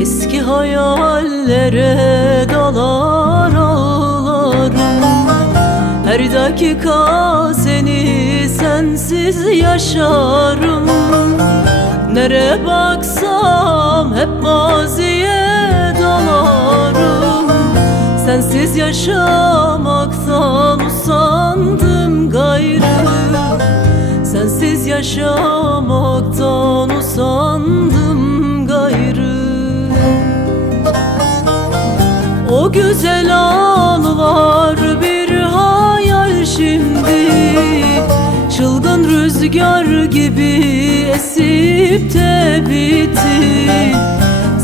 Eski hayallere dalar ağlarım Her dakika seni sensiz yaşarım. Nere baksam hep maziye dalarım. Sensiz yaşamaktan usandım gayrı. Sensiz yaşamaktan usandım O güzel anılar bir hayal şimdi. Çılgın rüzgar gibi esip de bitti.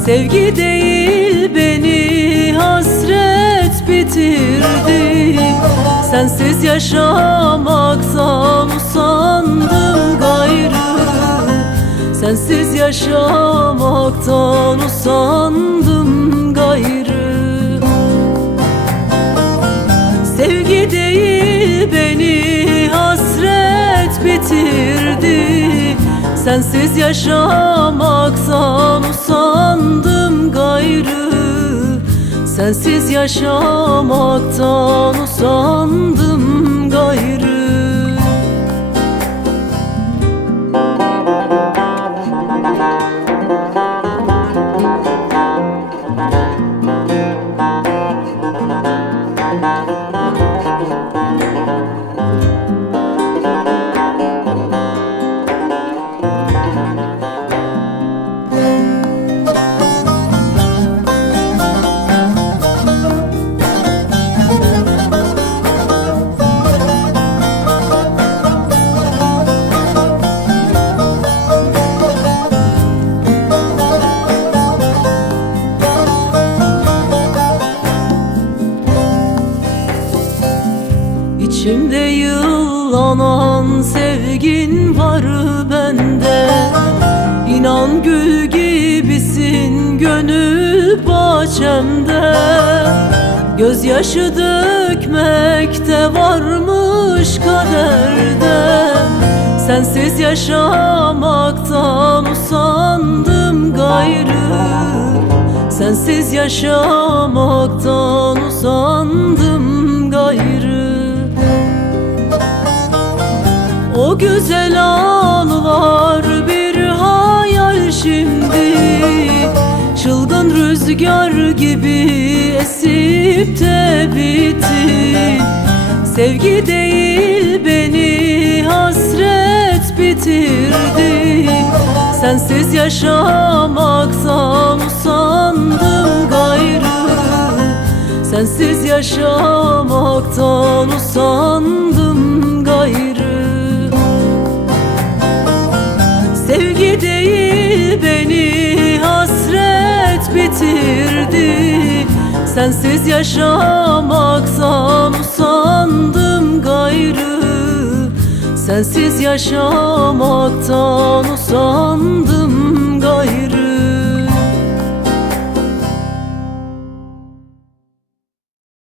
Sevgi değil beni hasret bitirdi. Sensiz yaşamaktan usandım gayrı. Sensiz yaşamaktan usandım gayrı değil beni hasret bitirdi. Sensiz yaşamaktan usandım gayrı. Sensiz yaşamaktan usandım gayrı İçimde yıllanan sevgin var bende. İnan gül gibisin gönül bahçemde. Gözyaşı dökmekte varmış kaderde. Sensiz yaşamaktan usandım gayrı. Sensiz yaşamaktan usandım gayrı Güzel anılar bir hayal şimdi. Çılgın rüzgar gibi esip de bitti. Sevgi değil beni hasret bitirdi. Sensiz yaşamaktan usandım gayrı. Sensiz yaşamaktan usandım gayrı beni hasret bitirdi. Sensiz yaşamaktan usandım gayrı. Sensiz yaşamaktan